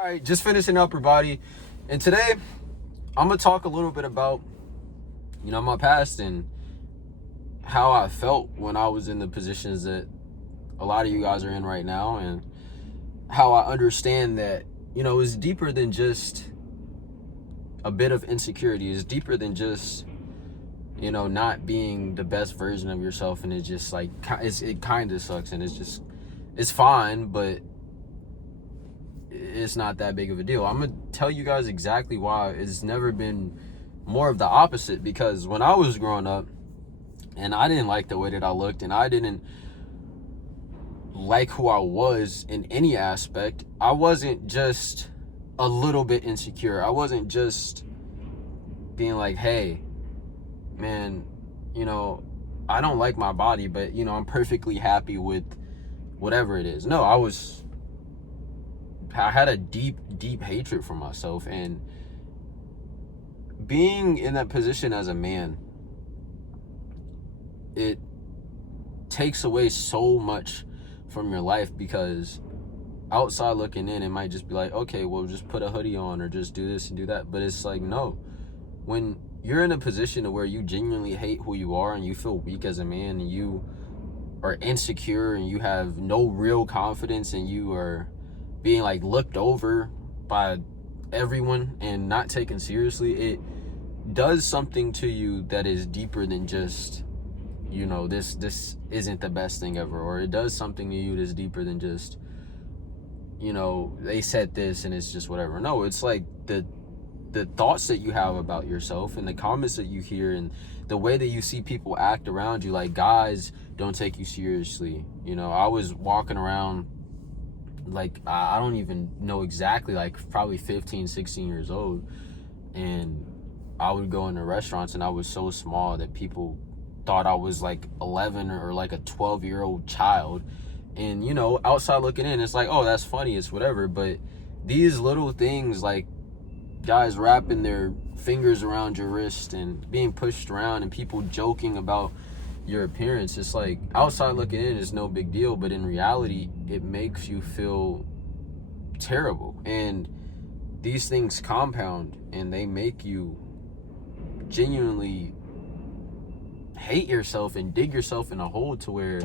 All right, just finishing up your body. And today, I'm going to talk a little bit about, my past and how I felt when I was in the positions that a lot of you guys are in right now, and how I understand that, it's deeper than just a bit of insecurity. It's deeper than just, not being the best version of yourself. And it's just like, it kind of sucks, and it's fine, but it's not that big of a deal. I'm gonna tell you guys exactly why it's never been more of the opposite. Because when I was growing up, and I didn't like the way that I looked, and I didn't like who I was in any aspect, I wasn't just a little bit insecure. I wasn't just being like, hey, man, I don't like my body, but I'm perfectly happy with whatever it is. No, I had a deep hatred for myself. And being in that position as a man, it takes away so much from your life, because outside looking in, it might just be like, okay, well, just put a hoodie on or just do this and do that. But it's like, no, when you're in a position to where you genuinely hate who you are, and you feel weak as a man, and you are insecure, and you have no real confidence, and you are being like looked over by everyone and not taken seriously, it does something to you that is deeper than just, this isn't the best thing ever. Or it does something to you that's deeper than just, they said this and it's just whatever. No, it's like the thoughts that you have about yourself, and the comments that you hear, and the way that you see people act around you. Like, guys don't take you seriously. I was walking around, like, I don't even know exactly, like probably 15, 16 years old. And I would go into restaurants, and I was so small that people thought I was like 11 or like a 12-year-old child. And, outside looking in, it's like, oh, that's funny, it's whatever. But these little things, like guys wrapping their fingers around your wrist and being pushed around, and people joking about your appearance, it's like, outside looking in, is no big deal, but in reality, it makes you feel terrible. And these things compound, and they make you genuinely hate yourself and dig yourself in a hole, to where,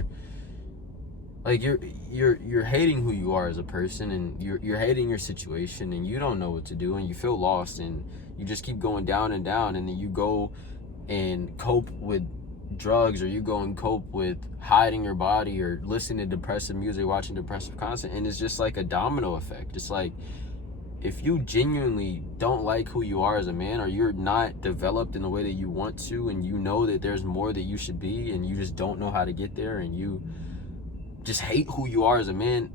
like, you're hating who you are as a person, and you're hating your situation, and you don't know what to do, and you feel lost, and you just keep going down and down. And then you go and cope with drugs, or you go and cope with hiding your body, or listening to depressive music, watching depressive content, and it's just like a domino effect. It's like, if you genuinely don't like who you are as a man, or you're not developed in the way that you want to, and you know that there's more that you should be, and you just don't know how to get there, and you just hate who you are as a man,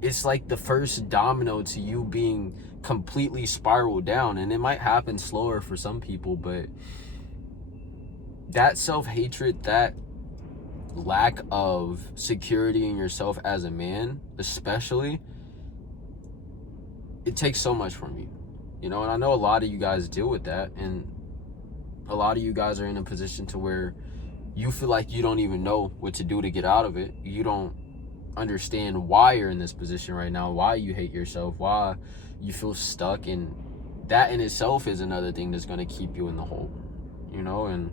it's like the first domino to you being completely spiraled down. And it might happen slower for some people, but that self-hatred, that lack of security in yourself as a man, especially, it takes so much from you, and I know a lot of you guys deal with that, and a lot of you guys are in a position to where you feel like you don't even know what to do to get out of it. You don't understand why you're in this position right now, why you hate yourself, why you feel stuck, and that in itself is another thing that's going to keep you in the hole, and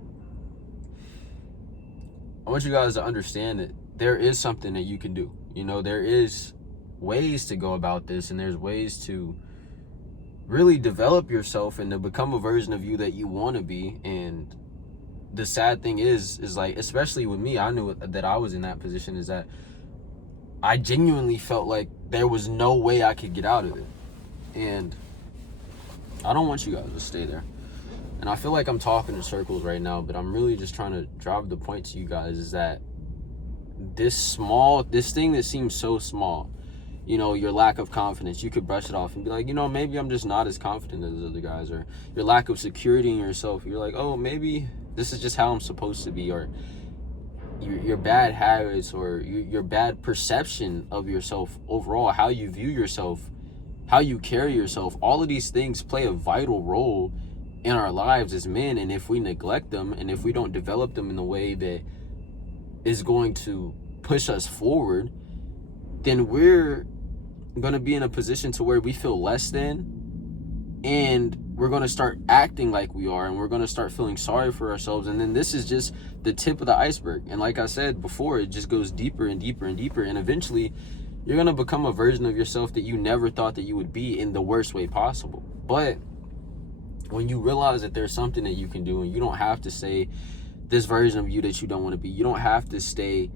I want you guys to understand that there is something that you can do. There is ways to go about this, and there's ways to really develop yourself and to become a version of you that you want to be. And the sad thing is like, especially with me, I knew that I was in that position, is that I genuinely felt like there was no way I could get out of it. And I don't want you guys to stay there. And I feel like I'm talking in circles right now, but I'm really just trying to drive the point to you guys, is that this thing that seems so small, your lack of confidence, you could brush it off and be like, maybe I'm just not as confident as other guys. Or your lack of security in yourself, you're like, oh, maybe this is just how I'm supposed to be. Or your bad habits, or your bad perception of yourself overall, how you view yourself, how you carry yourself. All of these things play a vital role in our lives as men. And if we neglect them, and if we don't develop them in the way that is going to push us forward, then we're going to be in a position to where we feel less than, and we're going to start acting like we are, and we're going to start feeling sorry for ourselves. And then this is just the tip of the iceberg. And like I said before, it just goes deeper and deeper and deeper. And eventually you're going to become a version of yourself that you never thought that you would be, in the worst way possible. But when you realize that there's something that you can do, and you don't have to stay this version of you that you don't want to be, you don't have to stay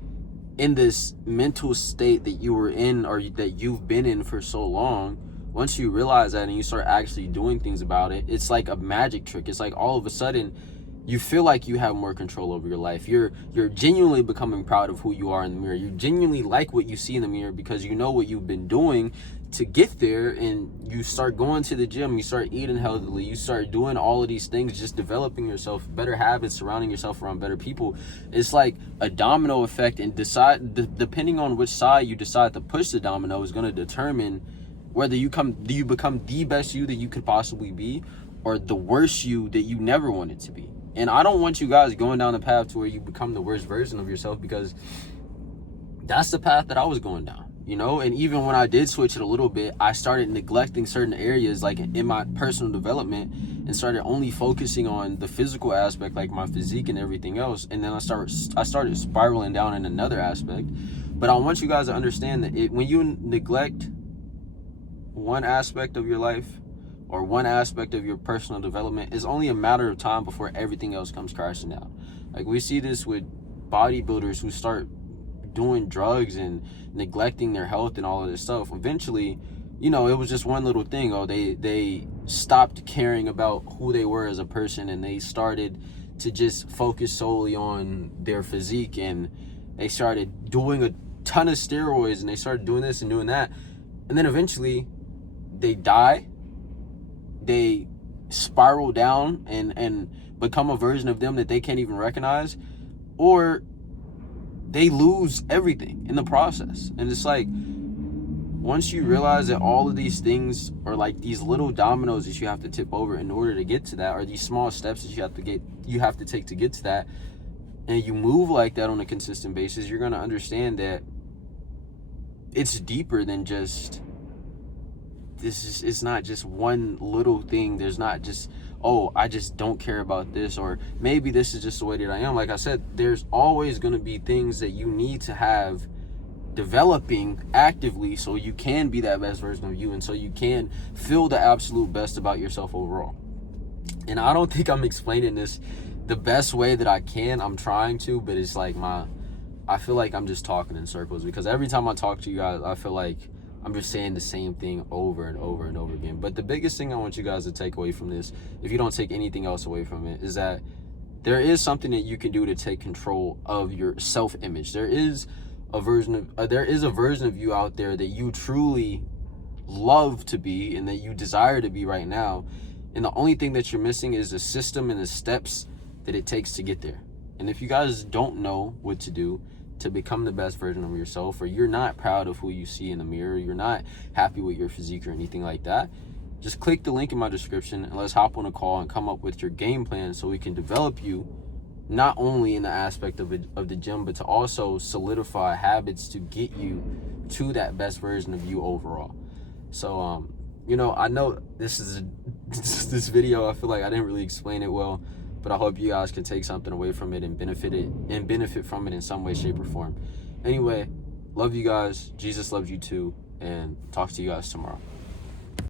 in this mental state that you were in, or that you've been in for so long. Once you realize that and you start actually doing things about it, it's like a magic trick. It's like all of a sudden you feel like you have more control over your life. You're genuinely becoming proud of who you are in the mirror. You genuinely like what you see in the mirror because you know what you've been doing to get there. And you start going to the gym, you start eating healthily, you start doing all of these things, just developing yourself, better habits, surrounding yourself around better people. It's like a domino effect, and depending on which side you decide to push the domino is going to determine whether you become the best you that you could possibly be, or the worst you that you never wanted to be. And I don't want you guys going down the path to where you become the worst version of yourself, because that's the path that I was going down, you know? And even when I did switch it a little bit, I started neglecting certain areas, like in my personal development, and started only focusing on the physical aspect, like my physique and everything else. And then I started spiraling down in another aspect. But I want you guys to understand that when you neglect one aspect of your life, or one aspect of your personal development, it's only a matter of time before everything else comes crashing down. Like, we see this with bodybuilders who start doing drugs and neglecting their health and all of this stuff. Eventually, you know, it was just one little thing. Oh, they stopped caring about who they were as a person, and they started to just focus solely on their physique, and they started doing a ton of steroids, and they started doing this and doing that. And then eventually they die, they spiral down and become a version of them that they can't even recognize, or they lose everything in the process. And it's like, once you realize that all of these things are like these little dominoes that you have to tip over in order to get to that, or these small steps that you have to take to get to that, and you move like that on a consistent basis, you're going to understand that it's deeper than just it's not just one little thing. There's not just, oh, I just don't care about this, or maybe this is just the way that I am. Like I said, there's always going to be things that you need to have developing actively, so you can be that best version of you, and so you can feel the absolute best about yourself overall. And I don't think I'm explaining this the best way that I can. I'm trying to, but it's like I feel like I'm just talking in circles, because every time I talk to you guys, I feel like I'm just saying the same thing over and over and over again. But the biggest thing I want you guys to take away from this, if you don't take anything else away from it, is that there is something that you can do to take control of your self-image. There is a version of you out there that you truly love to be, and that you desire to be right now. And the only thing that you're missing is the system and the steps that it takes to get there. And if you guys don't know what to do to become the best version of yourself, or you're not proud of who you see in the mirror, you're not happy with your physique or anything like that, just click the link in my description and let's hop on a call and come up with your game plan, so we can develop you not only in the aspect of the gym, but to also solidify habits to get you to that best version of you overall. So you know, I know this video, I feel like I didn't really explain it well, but I hope you guys can take something away from it and benefit from it in some way, shape, or form. Anyway, love you guys. Jesus loves you too, and talk to you guys tomorrow.